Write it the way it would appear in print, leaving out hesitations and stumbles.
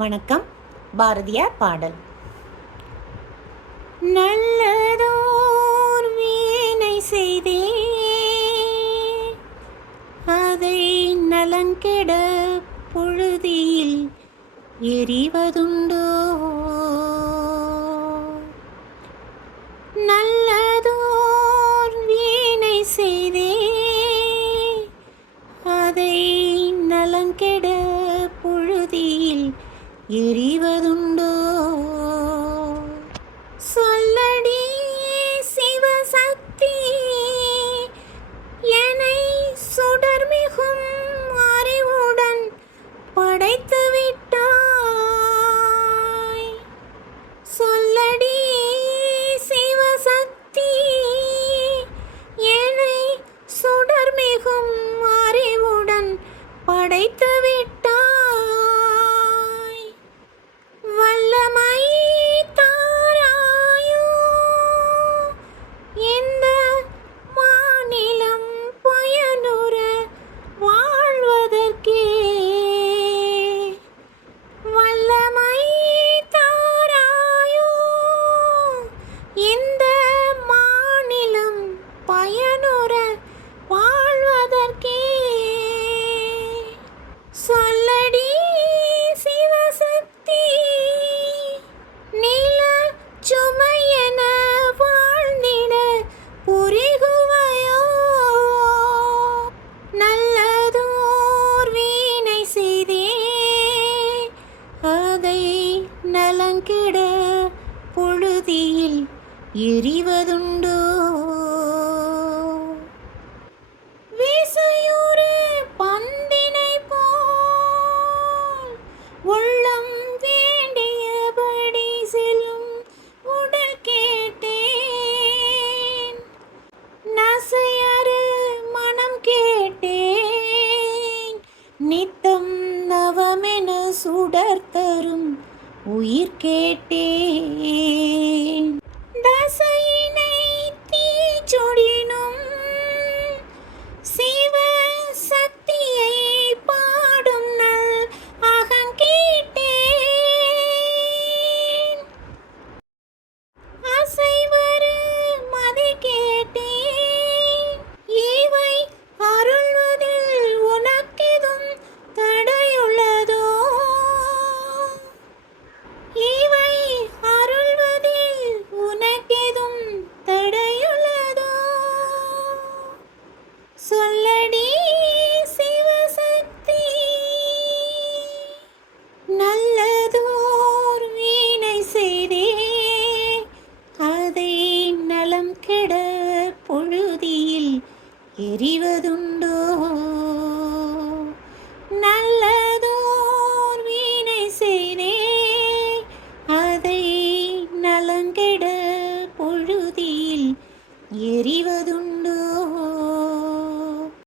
வணக்கம். பாரதியார் பாடல். நல்லதோர் வீணை செய்தே அதை நலங்கெட பொழுதியில் எறிவதுண்டோ? நல்லதோர் வீணை செய்தே அதை நலங்கெட பொழுதியில் எறிவதுண்டோ? சொல்லடி சிவசக்தி என்னை சுடர்மிகும் அறிவுடன் படைத்து விட்டாய். சொல்லடி சிவசக்தி என்னை சுடர்மிகும் அறிவுடன் படைத்து விட்டாய். வல்லமை தாராயோ இந்த மாநிலம் பயனுற வாழ்வதற்கே. வல்லமை தாராயோ இந்த மாநிலம் பயனுற வாழ்வதற்கே. சொல்லடி சிவசக்தி நில சுமையென வாழ்ந்திட புரிகுவையோ? நல்லதோர் வீணை செய்தே அதை நலங்கெட பொழுதியில் எறிவதுண்டோ? வீசையூறு பந்தினை போல் உள்ளம் வேண்டியபடி செல்லும் உடல் கேட்டேன். நசையறு மனம் கேட்டேன். நித்தம் நவமென சுடர் தரும் உயிர் கேட்டேன். தசையினை தீச்சொடினும் சிவ சக்தியை பாடும் நல் அகங்கேட்டேன். அசைவரு மதி கேட்டேன். இவை அருள்வதில் உனக்கெதும் தடையுள்ளதோ? இவை அருள்வதில் உனக்கெதும் தடையுள்ளதோ? சொல்லடி சிவசக்தி நல்லதோர் வீணை செய்தே அதை நலம் கெட பொழுதியில் எறிவதுண்டோ? நல்லதோர் வீணை செய்தே அதை நலங்கெட பொழுதியில் எறிவதுண்டோ?